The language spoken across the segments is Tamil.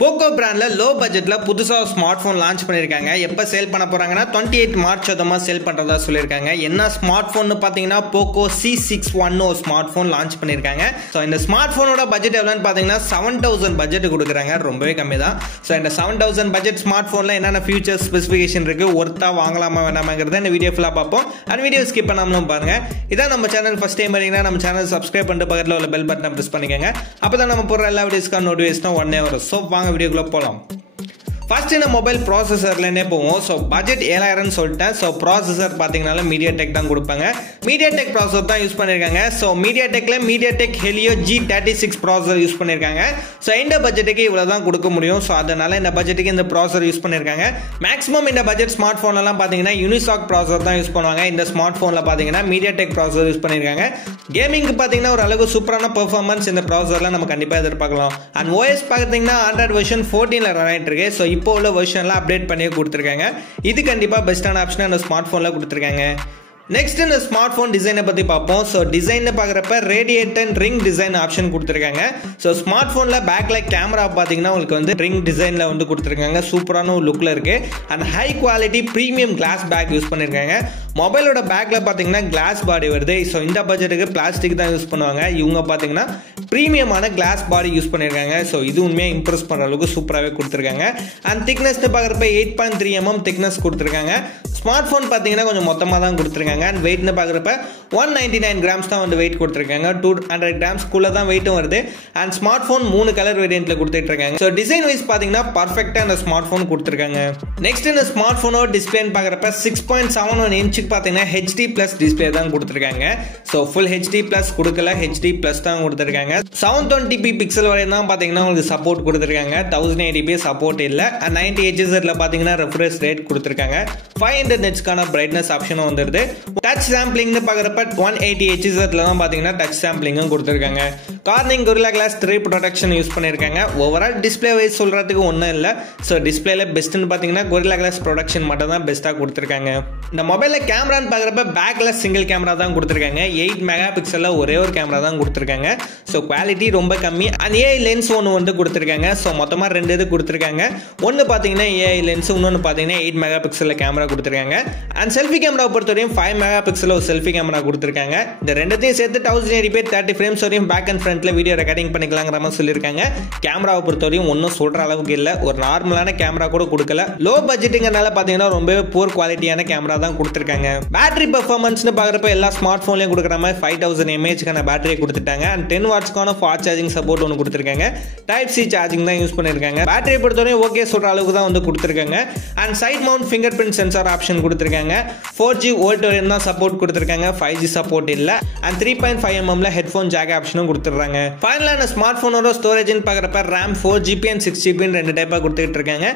போக்கோ பிராண்ட்ல லோ பட்ஜெட்ல புதுசா ஸ்மார்ட் போன் லான்ச் பண்ணிருக்காங்க. எப்ப சேல் பண்ண போறாங்கன்னா 28 மார்ச் அதுமா சேல் பண்றதா சொல்லிருக்காங்க. என்ன ஸ்மார்ட் போன் பாத்தீங்கன்னா போக்கோ C61 ஒரு ஸ்மார்ட் போன் லான்ச் பண்ணிருக்காங்க. சோ இந்த ஸ்மார்ட் போனோட பட்ஜெட் எவ்வளவுன்னு பாத்தீங்கன்னா 7000 பட்ஜெட் கொடுக்குறாங்க. ரொம்பவே கம்மி தான். சோ இந்த 7000 பட்ஜெட் ஸ்மார்ட் போன்ல என்னென்ன ஃபியூச்சர்ஸ் ஸ்பெசிஃபிகேஷன் இருக்கு, ஒர்த்தா வாங்கலாமா வேணாமாங்கிறத இந்த வீடியோ ஃபுல்லா பார்ப்போம். அந்த வீடியோ ஸ்கிப் பண்ணாமலும் பாருங்க. இதான் நம்ம சேனல் ஃபர்ஸ்ட் டைம் வரீங்கன்னா நம்ம சேனல் சப்ஸ்கிரைப் பண்ணிட்டு பக்கத்துல உள்ள பெல் பட்டனை பிரஸ் பண்ணிக்கங்க. அப்பதான் நம்ம போடுற எல்லா வீடியோஸ்க்கான நோட்டிஃபிகேஷன் உடனே வரும். சோ வாங்க வீடியோக்குள்ள போலாம். ஃபர்ஸ்ட் இந்த மொபைல் ப்ராசஸர்லேருந்தே போவோம். ஸோ பட்ஜெட் 7000 சொல்லிட்டேன். ஸோ ப்ராசஸர் பார்த்தீங்கன்னா MediaTek தான் கொடுப்பாங்க. MediaTek ப்ராசஸர் தான் யூஸ் பண்ணியிருக்காங்க. So MediaTek Helio G36 processor use பண்ணியிருக்காங்க. ஸோ இந்த பட்ஜெட்டுக்கு இவ்வளோ தான் கொடுக்க முடியும். ஸோ அதனால இந்த பட்ஜெட்டுக்கு இந்த ப்ராசஸர் யூஸ் பண்ணியிருக்காங்க. மேக்ஸிமம் இந்த பட்ஜெட் ஸ்மார்ட் ஃபோன்லாம் பார்த்தீங்கன்னா யூனிசாக் ப்ராசஸர் தான் யூஸ் பண்ணுவாங்க. இந்த ஸ்மார்ட் ஃபோனில் பார்த்தீங்கன்னா MediaTek ப்ராசஸர் யூஸ் பண்ணியிருக்காங்க. கேமிங்க்கு பார்த்தீங்கன்னா ஒரு அளவுக்கு சூப்பரான பெர்ஃபார்மன்ஸ் இந்த ப்ராசஸரில் நம்ம கண்டிப்பாக எதிர்பார்க்கலாம். அண்ட் OS பார்த்தீங்கன்னா ஆண்ட்ராய்ட் வெர்ஷன் 14 ரன் ஆகிட்டு இருக்கு. ஸோ இப்போ உள்ள வெர்ஷன்லாம் அப்டேட் பண்ணி கொடுத்துருக்காங்க. இது கண்டிப்பா பெஸ்டான ஆப்ஷன் அந்த ஸ்மார்ட் போன்ல கொடுத்துருக்காங்க. நெக்ஸ்ட் இந்த ஸ்மார்ட் போன் டிசைனை பத்தி பார்ப்போம். ஸோ டிசைன் பார்க்குறப்ப radiate and ring design option கொடுத்துருக்காங்க. ஸோ ஸ்மார்ட் போன்ல பேக்ல கேமரா பார்த்தீங்கன்னா உங்களுக்கு வந்து ரிங் டிசைன்ல வந்து கொடுத்துருக்காங்க. சூப்பரான ஒரு லுக்ல இருக்கு. And high quality premium glass back use பண்ணிருக்காங்க. மொபைலோட பேக்ல பார்த்தீங்கன்னா கிளாஸ் பாடி வருது. ஸோ இந்த பட்ஜெட்டுக்கு பிளாஸ்டிக் தான் யூஸ் பண்ணுவாங்க. இவங்க பார்த்தீங்கன்னா ப்ரீமியமான கிளாஸ் பாடி யூஸ் பண்ணியிருக்காங்க. ஸோ இது உண்மையாக இம்ப்ரெஸ் பண்ணுற அளவுக்கு சூப்பராகவே கொடுத்துருக்காங்க. அண்ட் திக்னஸ் பார்க்குறப்ப 8.3 mm திக்னஸ் கொடுத்துருக்காங்க. ஸ்மார்ட் ஃபோன் பார்த்தீங்கன்னா கொஞ்சம் மொத்தமாக தான் கொடுத்துருக்காங்க. அண்ட் வெயிட்னு பார்க்குறப்ப 199 கிராம்ஸ் தான் வந்து வெயிட் கொடுத்துருக்காங்க. 200 கிராம்ஸ்க்குள்ள தான் வெயிட்டும் வருது. அண்ட் ஸ்மார்ட் ஃபோன் 3 கலர் வேரியன்ட்ல கொடுத்துட்டு இருக்காங்க. ஸோ டிசைன் வைஸ் பார்த்தீங்கன்னா பர்ஃபெக்டாக இந்த ஸ்மார்ட் ஃபோன் கொடுத்துருக்காங்க. நெக்ஸ்ட் இந்த ஸ்மார்ட் ஃபோனோட டிஸ்பிளேன்னு பார்க்குறப்ப 6.71 இன்ச்சுக்கு பார்த்தீங்கன்னா HD+ டிஸ்பிளே தான் கொடுத்துருக்காங்க. ஸோ ஃபுல் HD+ கொடுக்கல, HD+ தான் கொடுத்துருக்காங்க. 720p பிக்சல் வரையும் தான் பார்த்தீங்கன்னா உங்களுக்கு சப்போர்ட் கொடுத்துருக்காங்க. 1080p சப்போர்ட் இல்லை. 90 Hzல பார்த்தீங்கன்னா ரெஃப்ரெஷ் ரேட் கொடுத்துருக்காங்க. 500 nitsக்கான பிரைட்னஸ் ஆப்ஷனும் வந்துருது. டச் சாம்பிளிங்னு பார்க்குறப்ப 180 Hzல தான் பார்த்தீங்கன்னா டச் சாம்பிளிங்கும் கொடுத்துருக்காங்க. Corning Gorilla Glass 3 protection use பண்ணியிருக்காங்க. ஓவரால் டிஸ்பிளே வைஸ் சொல்றதுக்கு ஒன்றும் இல்லை. ஸோ டிஸ்பிளேல பெஸ்ட்னு பார்த்தீங்கன்னா Gorilla Glass ப்ரொடெக்ஷன் மட்டும் தான் பெஸ்ட்டாக கொடுத்துருக்காங்க. இந்த மொபைலில் கேமரான்னு பார்க்குறப்ப பேக்ல சிங்கிள் கேமரா தான் கொடுத்துருக்காங்க. 8 மெகா பிக்சல்ல ஒரே ஒரு கேமரா தான் கொடுத்துருக்காங்க. ஸோ குவாலிட்டி ரொம்ப கம்மி. அண்ட் AI லென்ஸ் ஒன்று வந்து கொடுத்துருக்காங்க. ஸோ மொத்தமாக 2 இது கொடுத்துருக்காங்க. ஒன்று பார்த்தீங்கன்னா AI லென்ஸ், இன்னொன்று பார்த்தீங்கன்னா 8 மெகா பிக்சல்ல கேமரா கொடுத்துருக்காங்க. அண்ட் செல்ஃபி கேமரா பொறுத்தவரையும் 5 மெகா பிக்சல் ஒரு செல்ஃபி கேமரா கொடுத்துருக்காங்க. இந்த ரெண்டுத்தையும் சேர்த்து 1080p 30 ஃப்ரேம்ஸ் வரையும் பேக் அண்ட் ஃப்ரண்ட்ல வீடியோ ரெக்கார்டிங் பண்ணிக்கலாங்கிற மாதிரி சொல்லியிருக்காங்க. கேமராவை பொறுத்தவரையும் ஒன்றும் சொல்ற அளவுக்கு இல்லை. ஒரு நார்மலான கேமரா கூட கொடுக்கல. லோ பட்ஜெட்டுங்கிறனால பார்த்தீங்கன்னா ரொம்பவே புவர் குவாலிட்டியான கேமரா தான் கொடுத்துருக்காங்க. பேட்டரி பெர்ஃபார்மன்ஸ்னு பார்க்குறப்ப எல்லா ஸ்மார்ட் ஃபோன்லையும் கொடுக்குற மாதிரி 5000 mAhக்கான பேட்டரியை கொடுத்துட்டாங்க. அண்ட் 10 வாட்ஸ்க்கான ஃபாஸ்ட் சார்ஜிங் சப்போர்ட் ஒன்று கொடுத்துருக்காங்க. Type-C சார்ஜிங் தான் யூஸ் பண்ணியிருக்காங்க. பேட்டரியை பொறுத்தவரையும் ஓகே சொல்ற அளவுக்கு தான் வந்து கொடுத்துருக்காங்க. And side mount fingerprint sensor option கொடுத்துருக்காங்க. 4G வோல்ட் வரையும் தான் சப்போர்ட் கொடுத்துருக்காங்க. 5G சப்போர்ட் இல்ல. அண்ட் 3.5 mmல ஹெட்ஃபோன் ஜாக் ஆப்ஷனும் கொடுத்துறாங்க. ஃபைனலான ஸ்மார்ட் போனோட ஸ்டோரேஜ்னு பார்க்குறப்ப RAM 4GB and 6GB ரெண்டு டைப்பா கொடுத்துட்டு இருக்காங்க.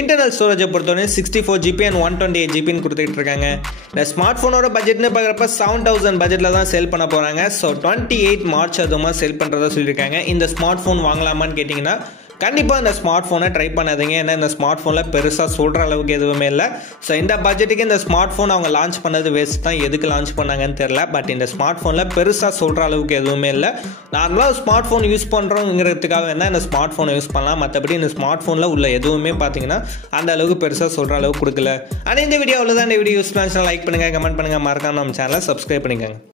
இன்டர்னல் ஸ்டோரேஜை பொறுத்தவரை 64GB and 128GB கொடுத்துட்டு இருக்காங்க. இந்த ஸ்மார்ட் போனோட பட்ஜெட்னு பார்க்குறப்ப 7000 பட்ஜெட்ல தான் சேல் பண்ண போறாங்க. ஸோ 28 மார்ச் அதுமா சேல் பண்றதா சொல்லியிருக்காங்க. இந்த ஸ்மார்ட் போன் வாங்கலாமான்னு கேட்டீங்கன்னா கண்டிப்பாக இந்த ஸ்மார்ட் ஃபோனை ட்ரை பண்ணாதீங்க. ஏன்னா இந்த ஸ்மார்ட் ஃபோனில் பெருசாக சொல்கிற அளவுக்கு எதுவுமே இல்லை. ஸோ இந்த பட்ஜெட்டுக்கு இந்த ஸ்மார்ட் ஃபோன் அவங்க லான்ச் பண்ணது வேஸ்ட் தான். எதுக்கு லான்ச் பண்ணாங்கன்னு தெரியல. பட் இந்த ஸ்மார்ட் ஃபோனில் பெருசாக சொல்கிற அளவுக்கு எதுவுமே இல்லை. நார்மலாக ஸ்மார்ட் ஃபோன் யூஸ் பண்ணுறோங்கிறதுக்காக வேணால் இந்த ஸ்மார்ட் ஃபோனை யூஸ் பண்ணலாம். மற்றபடி இந்த ஸ்மார்ட் ஃபோனில் உள்ள எதுவுமே பார்த்தீங்கன்னா அந்த அளவுக்கு பெருசாக சொல்கிற அளவுக்கு கொடுக்கல. ஆனால் இந்த வீடியோவில் தான் இந்த வீடியோ யூஸ் பண்ணி லைக் பண்ணுங்கள், கமெண்ட் பண்ணுங்கள், மறக்காம நம்ம சேனலை சப்ஸ்கிரைப் பண்ணிக்கோங்க.